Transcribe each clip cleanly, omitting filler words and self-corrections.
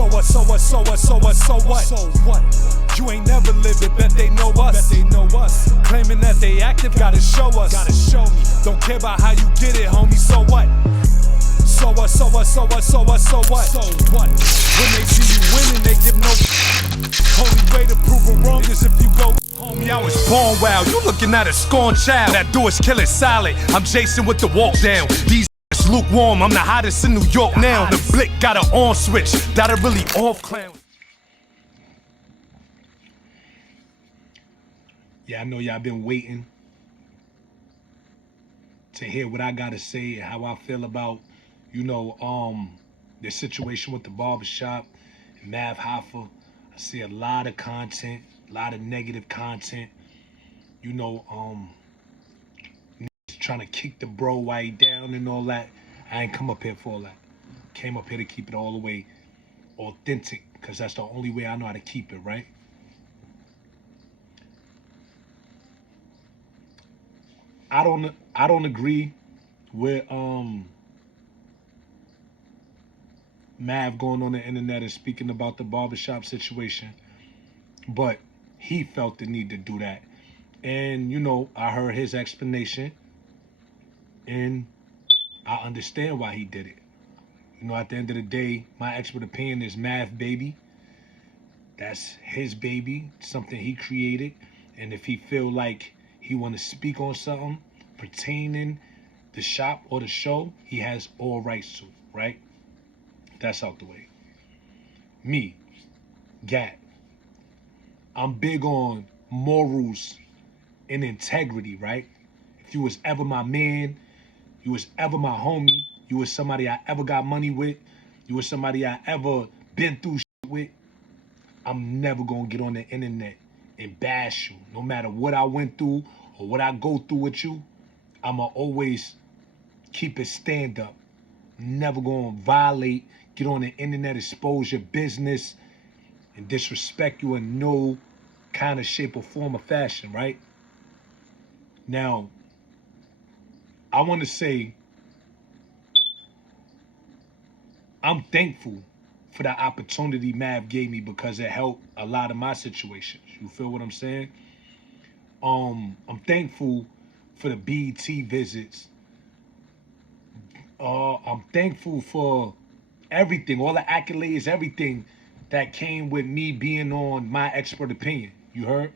So what, so what, so what, so what, so what? So what? You ain't never lived it, bet they know us. Bet they know us. Claiming that they active, gotta show us. Gotta show me. Don't care about how you get it, homie, so what? So what, so what, so what, so what, so what? So what? When they see you winning, they give no. Only way to prove them wrong is if you go. Homie, I was born wild. You looking at a scorned child. That door is killing solid. I'm Jason with the walk down. These lukewarm. I'm the hottest in New York now. The blick got an on switch. That a really off clown. Yeah, I know y'all been waiting to hear what I gotta say and how I feel about, you know, the situation with the barbershop and Mav Hoffa. I see a lot of content, a lot of negative content. You know, trying to kick the bro white down and all that. I ain't come up here for all that. Came up here to keep it all the way authentic, because that's the only way I know how to keep it, right? I don't agree with Mav going on the internet and speaking about the barbershop situation, but he felt the need to do that. And, you know, I heard his explanation, and I understand why he did it. You know, at the end of the day, my expert opinion is Mav baby. That's his baby, something he created. And if he feel like he want to speak on something pertaining the shop or the show, he has all rights to, right? That's out the way. Me, Gat, I'm big on morals and integrity, right? If you was ever my man, you was ever my homie, you was somebody I ever got money with, you was somebody I ever been through shit with, I'm never gonna get on the internet and bash you. No matter what I went through or what I go through with you, I'ma always keep it stand up. Never gonna violate, get on the internet, expose your business, and disrespect you in no kind of shape or form or fashion, right? Now, I wanna say, I'm thankful for the opportunity Mav gave me, because it helped a lot of my situations. You feel what I'm saying? I'm thankful for the BET visits. I'm thankful for everything, all the accolades, everything that came with me being on my expert opinion. You heard?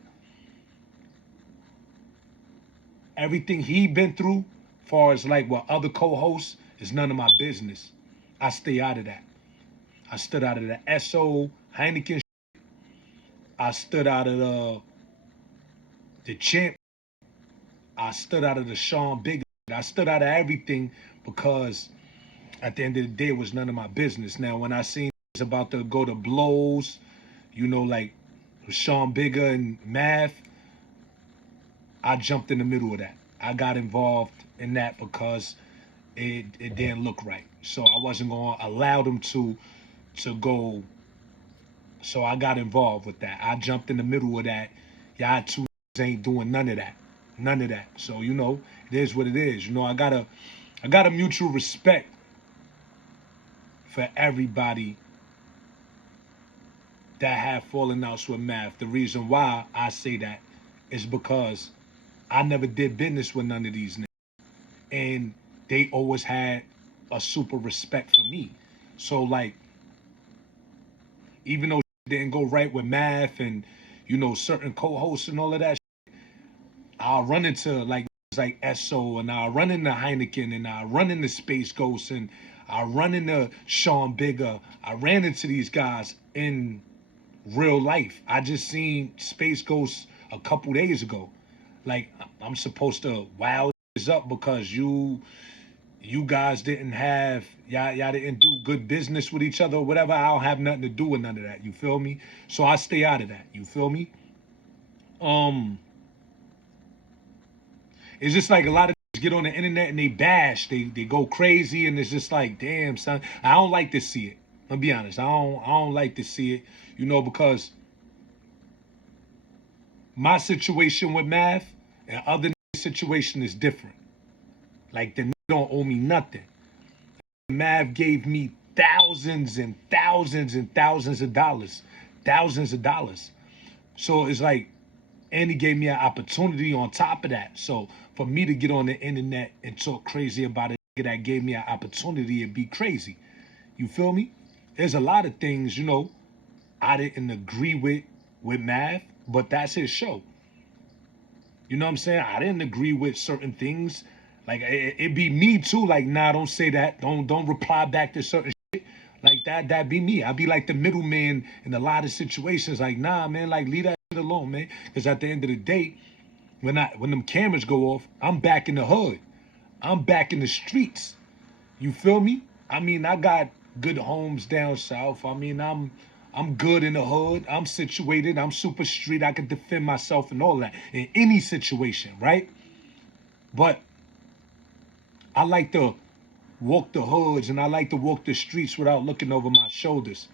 Everything he been through, far as like what other co-hosts, is none of my business. I stay out of that. I stood out of the SO Heineken. I stood out of the Champ. I stood out of the Sean Big. I stood out of everything, because at the end of the day, it was none of my business. Now, when I seen it's about to go to blows, you know, like Sean Bigger and Math, I jumped in the middle of that. I got involved in that because it didn't look right. So I wasn't going to allow them to go. So I got involved with that. I jumped in the middle of that. Y'all two ain't doing none of that. None of that. So, you know, it is what it is. You know, I got a mutual respect for everybody that have fallen outs with Math. The reason why I say that is because I never did business with none of these niggas. And they always had a super respect for me. So, like, even though didn't go right with Math and, you know, certain co-hosts and all of that, I'll run into like SO, and I'll run into Heineken, and I'll run into Space Ghost, and I'll run into Sean Bigger. I ran into these guys in real life. I just seen Space Ghost a couple days ago. Like, I'm supposed to wow this up because you guys didn't have, y'all didn't do good business with each other or whatever. I don't have nothing to do with none of that. You feel me? So I stay out of that. You feel me? It's just like a lot of get on the internet and they bash, they go crazy, and it's just like, damn, son, I don't like to see it. I'll be honest, I don't like to see it, you know, because my situation with Math and other situation is different. Like, the don't owe me nothing. Mav gave me thousands and thousands and thousands of dollars. Thousands of dollars. So it's like, and he gave me an opportunity on top of that. So for me to get on the internet and talk crazy about it, that gave me an opportunity to be crazy. You feel me? There's a lot of things, I didn't agree with Mav, but that's his show. You know what I'm saying? I didn't agree with certain things. Like it be me too. Like, nah, don't say that. Don't reply back to certain shit. Like that be me. I be like the middleman in a lot of situations. Like, nah, man, like leave that shit alone, man. Because at the end of the day, when them cameras go off, I'm back in the hood. I'm back in the streets. You feel me? I mean, I got good homes down south. I mean, I'm good in the hood. I'm situated. I'm super street. I can defend myself and all that in any situation, right? But I like to walk the hoods and I like to walk the streets without looking over my shoulders.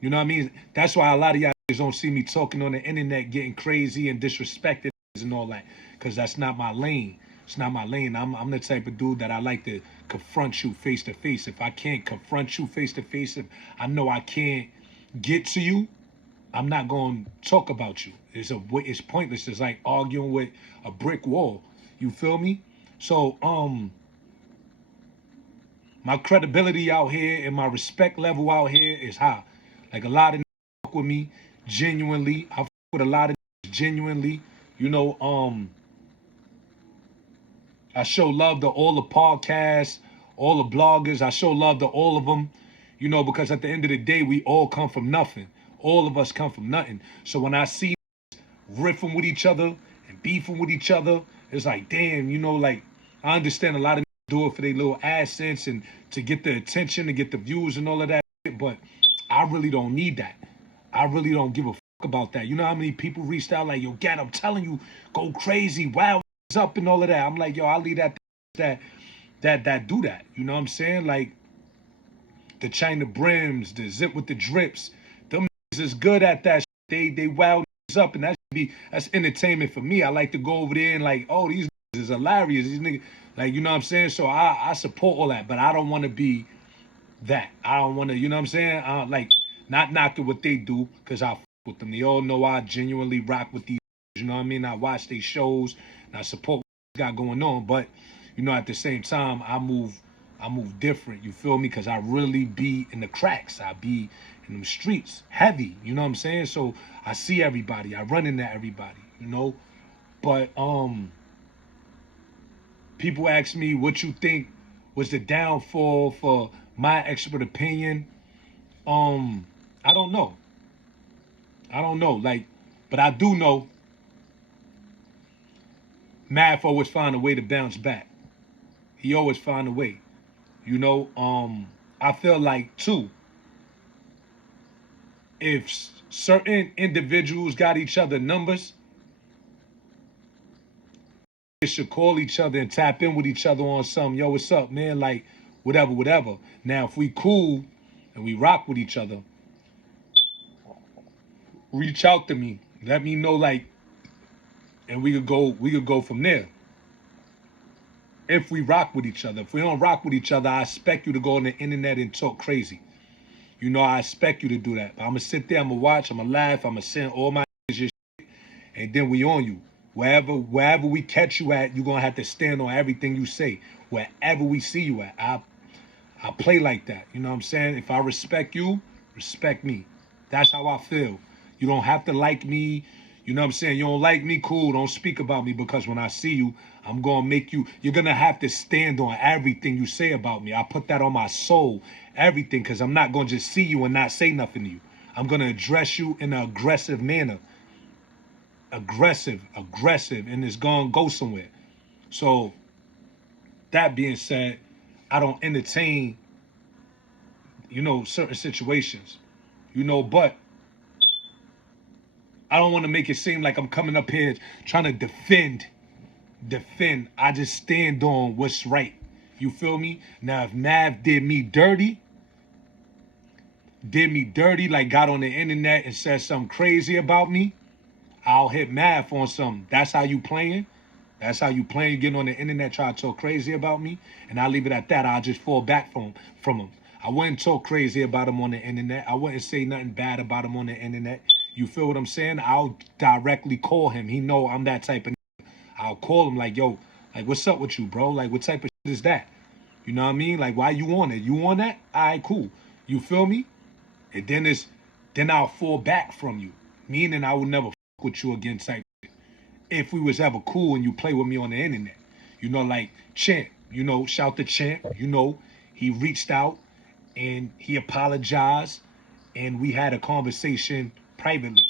You know what I mean? That's why a lot of y'all don't see me talking on the internet, getting crazy and disrespected and all that, because that's not my lane. It's not my lane. I'm the type of dude that I like to confront you face to face. If I can't confront you face to face, if I know I can't get to you, I'm not going to talk about you. It's pointless. It's like arguing with a brick wall. You feel me? So my credibility out here and my respect level out here is high. Like a lot of fuck with me genuinely. I fuck with a lot of genuinely. I show love to all the podcasts, all the bloggers. I show love to all of them, because at the end of the day, we all come from nothing. All of us come from nothing. So when I see riffing with each other and beefing with each other, it's like, damn, like, I understand a lot of do it for their little AdSense and to get the attention, to get the views and all of that shit, but I really don't need that. I really don't give a fuck about that. You know how many people reached out like, yo, Gat, I'm telling you, go crazy, wow, up and all of that. I'm like, yo, I'll leave that do that. You know what I'm saying? Like the China Brims, the Zip with the Drips, them is good at that shit. They wow up, and that's entertainment for me. I like to go over there and like, oh, these is hilarious. These niggas, like, you know what I'm saying? So I support all that, but I don't want to be that. I don't want to, you know what I'm saying? Like, not knocking what they do, because I fuck with them. They all know I genuinely rock with these, you know what I mean? I watch their shows, and I support what they got going on, but, at the same time, I move different, you feel me? Because I really be in the cracks. I be in them streets, heavy, you know what I'm saying? So I see everybody. I run into everybody, But, people ask me what you think was the downfall for my expert opinion. I don't know. Like, but I do know Math always find a way to bounce back. He always find a way. I feel like too, if certain individuals got each other numbers, they should call each other and tap in with each other on something. Yo, what's up, man? Like, whatever. Now, if we cool and we rock with each other, reach out to me. Let me know, like, and we could go from there. If we rock with each other. If we don't rock with each other, I expect you to go on the internet and talk crazy. I expect you to do that. I'm going to sit there, I'm going to watch, I'm going to laugh, I'm going to send all my shit, and then we on you. Wherever we catch you at, you're going to have to stand on everything you say. Wherever we see you at. I play like that. You know what I'm saying? If I respect you, respect me. That's how I feel. You don't have to like me. You know what I'm saying? You don't like me, cool. Don't speak about me, because when I see you, I'm going to make you're going to have to stand on everything you say about me. I put that on my soul, everything, because I'm not going to just see you and not say nothing to you. I'm going to address you in an aggressive manner. Aggressive, and it's going to go somewhere. So, that being said, I don't entertain, certain situations, but I don't want to make it seem like I'm coming up here trying to defend. I just stand on what's right. You feel me? Now, if Mav did me dirty, like got on the internet and said something crazy about me, I'll hit Mav on something. That's how you playing? You getting on the internet trying to talk crazy about me? And I'll leave it at that. I'll just fall back from him. I wouldn't talk crazy about him on the internet. I wouldn't say nothing bad about him on the internet. You feel what I'm saying? I'll directly call him. He know I'm that type of. I'll call him like, yo, like, what's up with you, bro? Like, what type of shit is that? You know what I mean? Like, why you on it? You on that? All right, cool. You feel me? And then I'll fall back from you. Meaning I will never fuck with you again type shit. If we was ever cool and you play with me on the internet. You know, like Champ, you know, shout to Champ, you know, he reached out and he apologized and we had a conversation privately.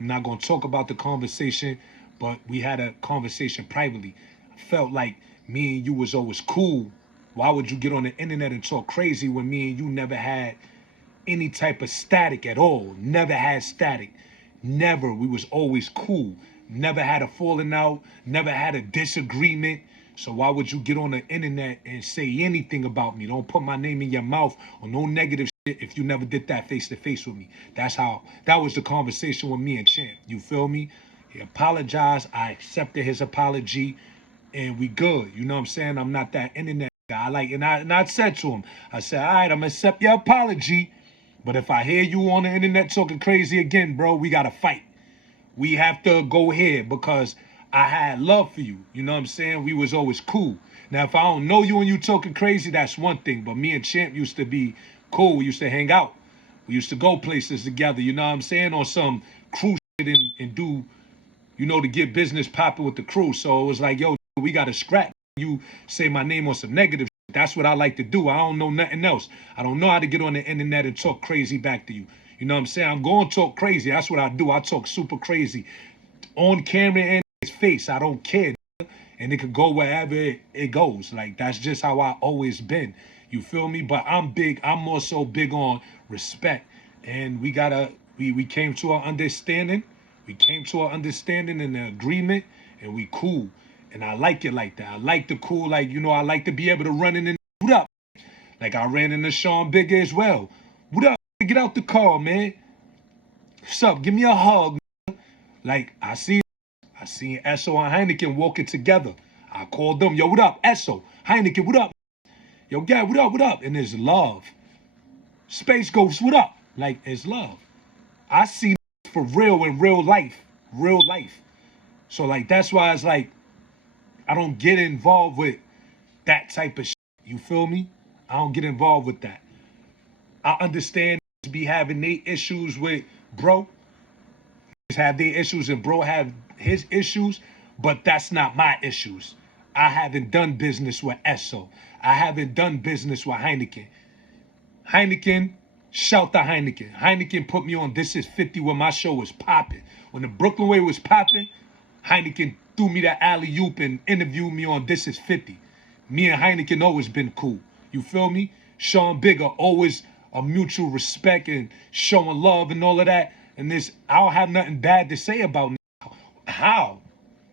I'm not gonna talk about the conversation, but we had a conversation privately. I felt like me and you was always cool. Why would you get on the internet and talk crazy when me and you never had any type of static at all? Never had static. Never. We was always cool. Never had a falling out. Never had a disagreement. So why would you get on the internet and say anything about me? Don't put my name in your mouth or no negative shit if you never did that face to face with me. That was the conversation with me and Champ. You feel me? He apologized. I accepted his apology and we good. You know what I'm saying? I'm not that internet guy. I said to him, I said, all right, I'm gonna accept your apology. But if I hear you on the internet talking crazy again, bro, we gotta fight. We have to go here because I had love for you. You know what I'm saying? We was always cool. Now, if I don't know you and you talking crazy, that's one thing. But me and Champ used to be cool. We used to hang out. We used to go places together, you know what I'm saying? On some crew shit and do, you know, to get business popping with the crew. So it was like, yo, we got to scrap. You say my name on some negative shit. That's what I like to do. I don't know nothing else. I don't know how to get on the internet and talk crazy back to you. You know what I'm saying? I'm going to talk crazy. That's what I do. I talk super crazy. On camera and his face. I don't care. And it could go wherever it goes. Like, that's just how I always been. You feel me? But I'm more so big on respect. And we came to our understanding. We came to our understanding and an agreement. And we cool. And I like it like that. I like the cool, like, you know, I like to be able to run in and what up? Like I ran into Sean Bigger as well. What up? Get out the car, man. What's up? Give me a hug. Like, I seen Esso and Heineken walking together. I called them, yo, what up? Esso, Heineken, what up? Yo, guy, what up, what up? And it's love. Space Ghost, what up? Like, it's love. I see for real in real life. Real life. So, like, that's why it's like, I don't get involved with that type of shit. You feel me? I don't get involved with that. I understand be having their issues with bro. Have their issues and bro have his issues, but that's not my issues. I haven't done business with Esso. I haven't done business with Heineken. Heineken, shout to Heineken. Heineken put me on This Is 50 when my show was popping. When the Brooklyn Way was popping, Heineken threw me the alley-oop and interviewed me on This Is 50. Me and Heineken always been cool. You feel me? Sean Bigger, always a mutual respect and showing love and all of that. And this, I don't have nothing bad to say about how.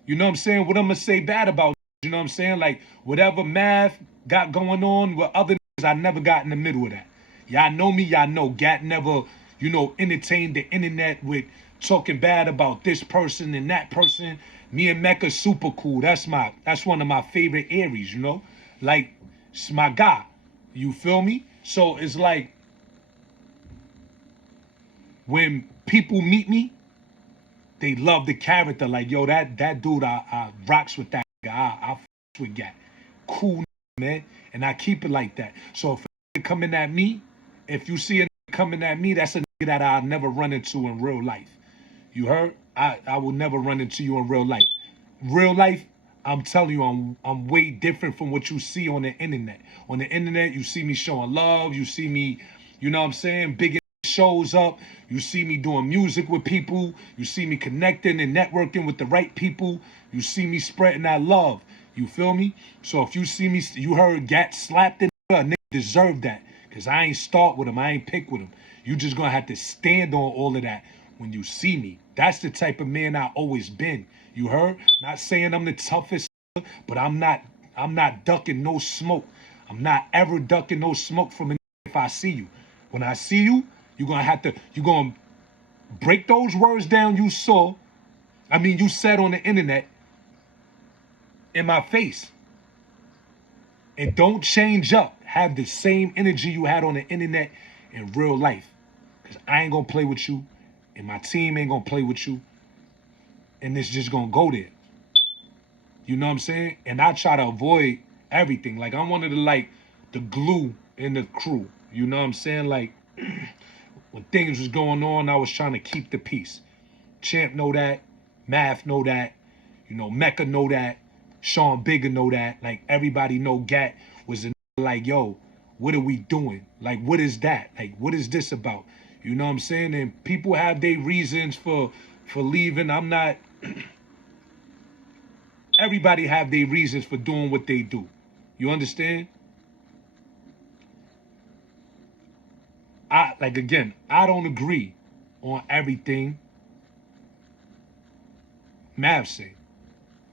You know what I'm saying? What I'm going to say bad about, you know what I'm saying? Like, whatever math got going on with other niggas, I never got in the middle of that. Y'all know me, y'all know. Gat never, you know, entertained the internet with talking bad about this person and that person. Me and Mecca super cool. That's one of my favorite Aries, you know? Like, it's my guy. You feel me? So it's like, when people meet me, they love the character. Like, yo, that dude, I rocks with that guy. I f with Gat. Cool, man. And I keep it like that. So if a coming at me, if you see a coming at me, that's a nigga that I'll never run into in real life. You heard? I will never run into you in real life. Real life, I'm telling you, I'm way different from what you see on the internet. On the internet, you see me showing love. You see me, you know what I'm saying, big shows up. You see me doing music with people. You see me connecting and networking with the right people. You see me spreading that love. You feel me? So if you see me, you heard Gat slapped it, a nigga deserve that. Because I ain't start with him. I ain't pick with him. You just going to have to stand on all of that when you see me. That's the type of man I always been. You heard? Not saying I'm the toughest, but I'm not ducking no smoke. I'm not ever ducking no smoke from a nigga if I see you. When I see you, you're going to break those words down you said on the internet in my face. And don't change up. have the same energy you had on the internet in real life. Because I ain't going to play with you, and my team ain't going to play with you, and it's just going to go there. You know what I'm saying? And I try to avoid everything. Like, I'm one of the glue in the crew. You know what I'm saying? Like, when things was going on, I was trying to keep the peace. Champ know that. Math know that. You know, Mecca know that. Sean Bigger know that. Like, everybody know Gat was a like, yo, what are we doing? Like, what is that? Like, what is this about? You know what I'm saying? And people have their reasons for leaving. I'm not... Everybody have their reasons for doing what they do. You understand? Again, I don't agree on everything Mav say.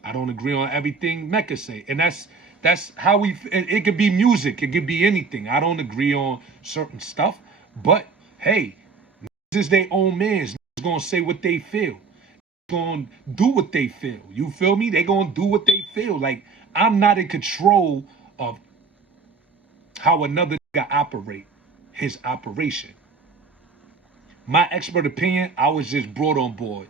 I don't agree on everything Mecca say. And that's how it could be music. It could be anything. I don't agree on certain stuff. But, hey, this is their own man's. Gonna say what they feel. Gonna do what they feel. You feel me? They gonna do what they feel. Like, I'm not in control of how another nigga operate his operation. My expert opinion, I was just brought on board.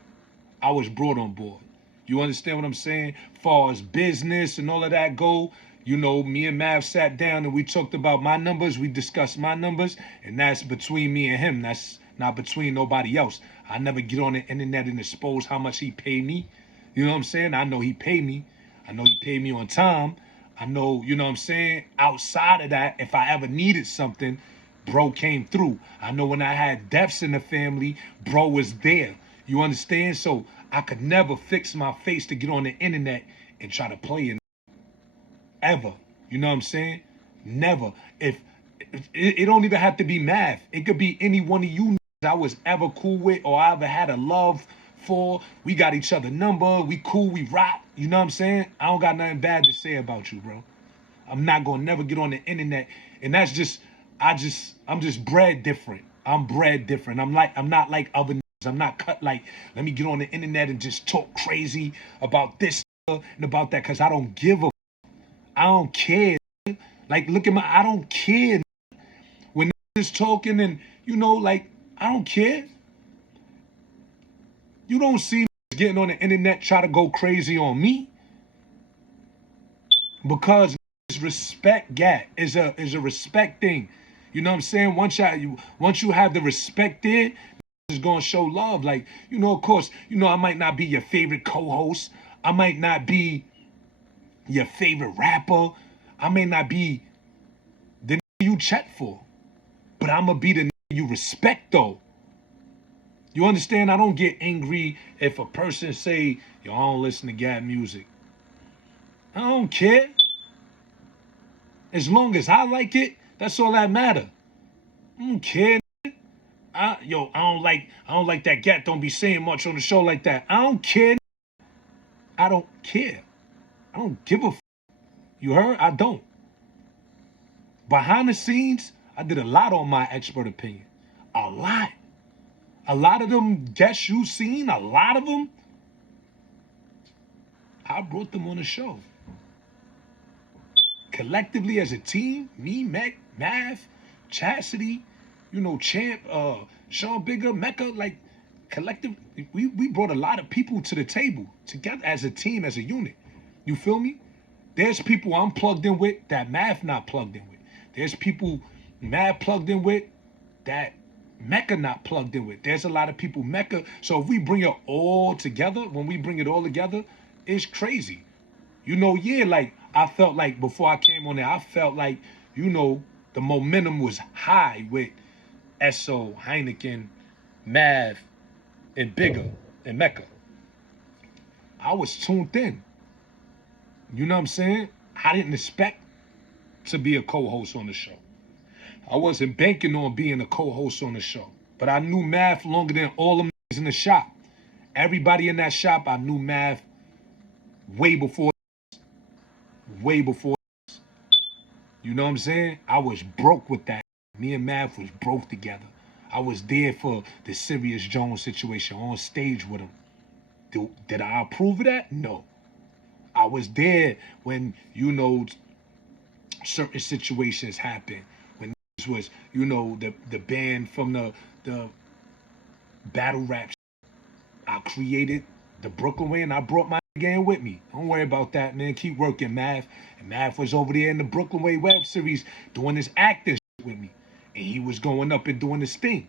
I was brought on board. You understand what I'm saying? Far as business and all of that go, you know, me and Mav sat down and we talked about my numbers. We discussed my numbers, and that's between me and him. That's not between nobody else. I never get on the internet and expose how much he paid me. You know what I'm saying? I know he paid me. I know he paid me on time. I know, you know what I'm saying? Outside of that, if I ever needed something, bro came through. I know when I had deaths in the family, bro was there. You understand? So I could never fix my face to get on the internet and try to play it. Ever. You know what I'm saying? Never. If it don't even have to be Math. It could be any one of you I was ever cool with or I ever had a love for. We got each other number. We cool. We rock. You know what I'm saying? I don't got nothing bad to say about you, bro. I'm not gonna never get on the internet. And that's just, I'm just bred different. I'm bred different. I'm not like other niggas. I'm not cut like, let me get on the internet and just talk crazy about this and about that, because I don't give a, I don't care. Like, look at I don't care. When niggas talking and, you know, like, I don't care. You don't see getting on the internet try to go crazy on me. Because respect, is a respect thing. You know what I'm saying? Once you have the respect there, is gonna show love. Like, you know, of course, you know, I might not be your favorite co-host. I might not be your favorite rapper. I may not be the nigga you check for. But I'm gonna be the nigga you respect though. You understand? I don't get angry if a person say, yo, I don't listen to Gap music. I don't care. As long as I like it, that's all that matter. I don't care. I don't like that Gap. Don't be saying much on the show like that. I don't care. I don't care. I don't give a f. You heard? I don't. Behind the scenes, I did a lot on my expert opinion. A lot. A lot of them guests you seen, a lot of them, I brought them on the show. Collectively as a team, me, Mac, Mav, Chastity, you know, Champ, Sean Bigger, Mecca, like, collective, we brought a lot of people to the table together as a team, as a unit. You feel me? There's people I'm plugged in with that Mav not plugged in with. There's people Mav plugged in with that Mecca not plugged in with. There's a lot of people Mecca. So if we bring it all together, when we bring it all together, it's crazy. You know, yeah, like I felt like before I came on there, I felt like, you know, the momentum was high with SO, Heineken, Mav, and Bigger, and Mecca. I was tuned in. You know what I'm saying? I didn't expect to be a co-host on the show. I wasn't banking on being a co-host on the show. But I knew Math longer than all them niggas in the shop. Everybody in that shop, I knew Math way before. Way before. You know what I'm saying? I was broke with that. Me and Math was broke together. I was there for the Sirius Jones situation on stage with him. Did I approve of that? No. I was there when, you know, certain situations happen. When this was, the band from the battle rap, I created the Brooklyn way and I brought my game with me. Don't worry about that, man. Keep working, Math. And Math was over there in the Brooklyn Way web series doing his acting with me. And he was going up and doing his thing.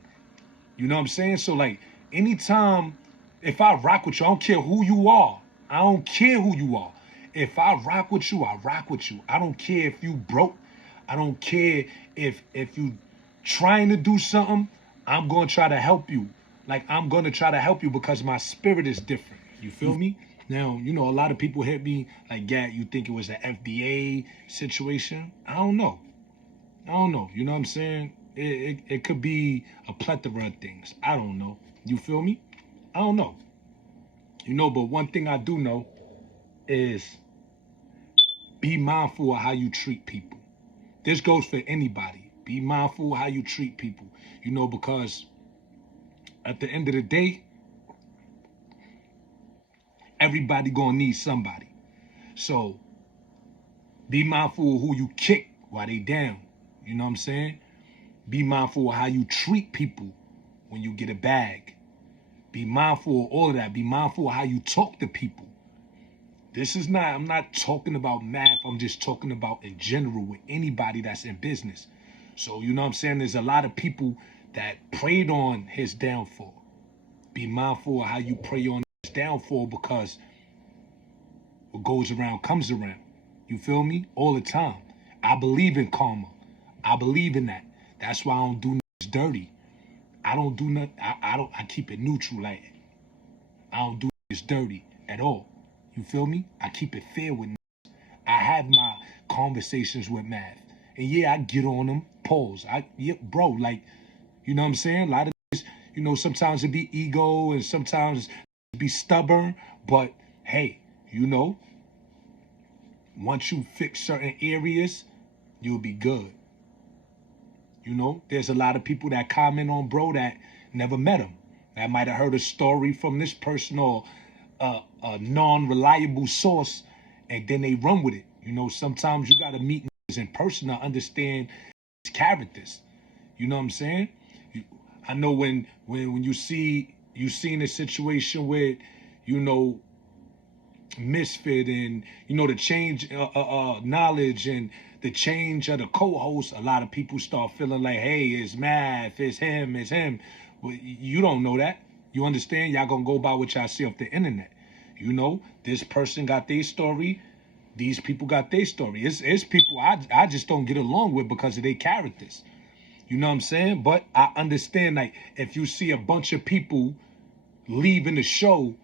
You know what I'm saying? So like anytime if I rock with you, I don't care who you are. I don't care who you are. If I rock with you, I rock with you. I don't care if you broke. I don't care if you trying to do something. I'm gonna try to help you. Like I'm gonna try to help you because my spirit is different. You feel me? Now, a lot of people hit me like, Gat, you think it was an FDA situation? I don't know. I don't know. You know what I'm saying? It could be a plethora of things. I don't know. You feel me? I don't know. But one thing I do know is be mindful of how you treat people. This goes for anybody. Be mindful of how you treat people. Because at the end of the day, everybody gonna need somebody. So be mindful of who you kick while they down. You know what I'm saying? Be mindful of how you treat people when you get a bag. Be mindful of all of that. Be mindful of how you talk to people. I'm not talking about math. I'm just talking about in general with anybody that's in business. So, you know what I'm saying? There's a lot of people that preyed on his downfall. Be mindful of how you prey on his downfall because what goes around comes around. You feel me? All the time. I believe in karma. I believe in that. That's why I don't do nothing dirty. I don't do nothing. I keep it neutral. Like I don't do this dirty at all. You feel me? I keep it fair with niggas. I have my conversations with Math. And yeah, I get on them. Pause. Bro, like, you know what I'm saying? A lot of this, sometimes it be ego and sometimes it be stubborn. But hey, once you fix certain areas, you'll be good. There's a lot of people that comment on bro that never met him. That might have heard a story from this person or a non-reliable source, and then they run with it. Sometimes you got to meet niggas in person to understand his characters. You know what I'm saying? I know when you seen a situation with, Misfit and, the change knowledge and the change of the co-host, a lot of people start feeling like, hey, it's Math, it's him. Well, you don't know that. You understand? Y'all gonna go by what y'all see off the internet. This person got their story. These people got their story. It's people I just don't get along with because of their characters. You know what I'm saying? But I understand, like, if you see a bunch of people leaving the show,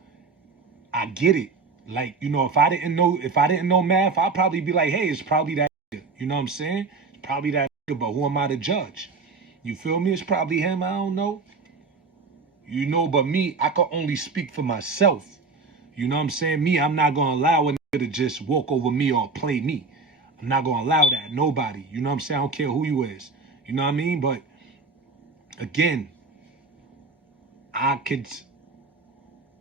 I get it. Like, if I didn't know Math, I'd probably be like, hey, it's probably that nigga. You know what I'm saying? It's probably that nigga, but who am I to judge? You feel me? It's probably him, I don't know. But me, I can only speak for myself. You know what I'm saying? Me, I'm not gonna allow a nigga to just walk over me or play me. I'm not gonna allow that. Nobody. You know what I'm saying? I don't care who you is. You know what I mean? But again,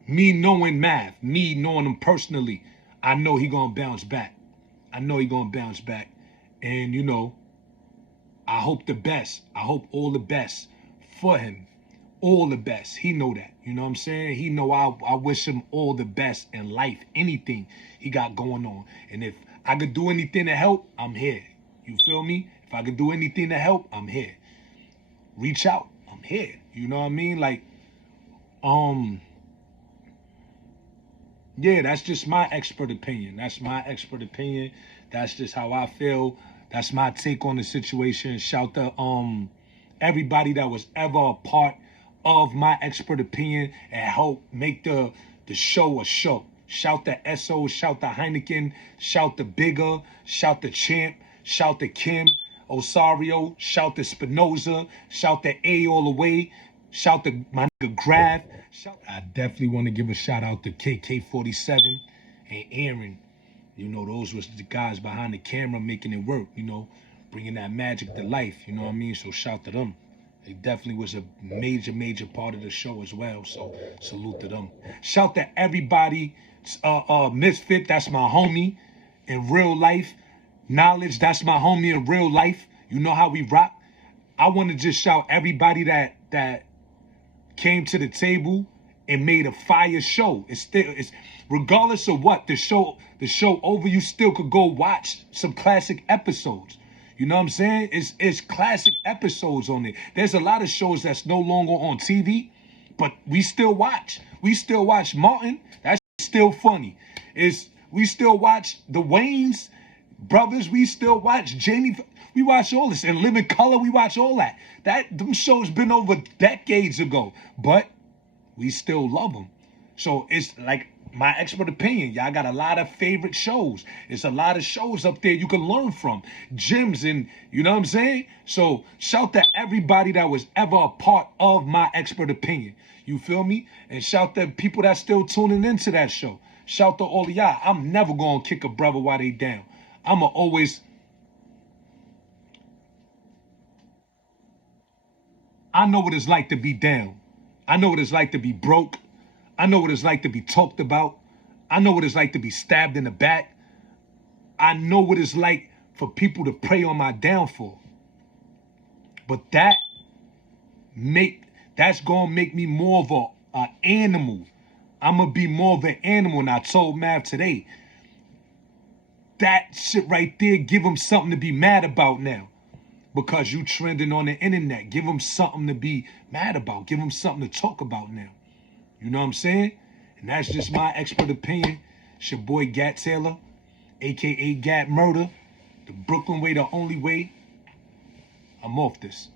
me knowing Math, me knowing him personally, I know he gonna bounce back. And I hope the best. I hope all the best for him. All the best. He know that. You know what I'm saying? He know I wish him all the best in life. Anything he got going on. And if I could do anything to help, I'm here. You feel me? If I could do anything to help, I'm here. Reach out. I'm here. You know what I mean? Like, yeah, that's just my expert opinion. That's just how I feel. That's my take on the situation. Shout to everybody that was ever a part of my expert opinion and help make the show a show. Shout to SO, shout to Heineken, shout to Bigger, shout to Champ, shout to Kim, Osario, shout to Spinoza, shout to A all the way, shout to my nigga Grav. I definitely want to give a shout out to KK47 and Aaron. Those was the guys behind the camera making it work, bringing that magic to life, you know what I mean? So shout to them. They definitely was a major part of the show as well, so salute to them. Shout to everybody. Misfit, that's my homie in real life. Knowledge, that's my homie in real life. You know how we rock. I want to just shout everybody that came to the table and made a fire show. It's regardless of what the show over, you still could go watch some classic episodes. You know what I'm saying? It's classic episodes on it. There's a lot of shows that's no longer on TV, but we still watch. We still watch Martin. That's still funny. We still watch the Wayans brothers. We still watch Jamie. We watch all this. And Living Color, we watch all that. Them shows been over decades ago, but we still love them. So it's like my expert opinion. Y'all got a lot of favorite shows. It's a lot of shows up there you can learn from. Gyms and, you know what I'm saying? So shout to everybody that was ever a part of my expert opinion. You feel me? And shout to people that still tuning into that show. Shout to all of y'all. I'm never going to kick a brother while they down. I'm going to always... I know what it's like to be down. I know what it's like to be broke. I know what it's like to be talked about. I know what it's like to be stabbed in the back. I know what it's like for people to prey on my downfall. But that's gonna make me more of an animal. I'm gonna be more of an animal. And I told Mav today, that shit right there, give him something to be mad about now. Because you trending on the internet. Give him something to be mad about. Give him something to talk about now. You know what I'm saying? And that's just my expert opinion. It's your boy Gat Taylor, a.k.a. Gat Murder. The Brooklyn way, the only way. I'm off this.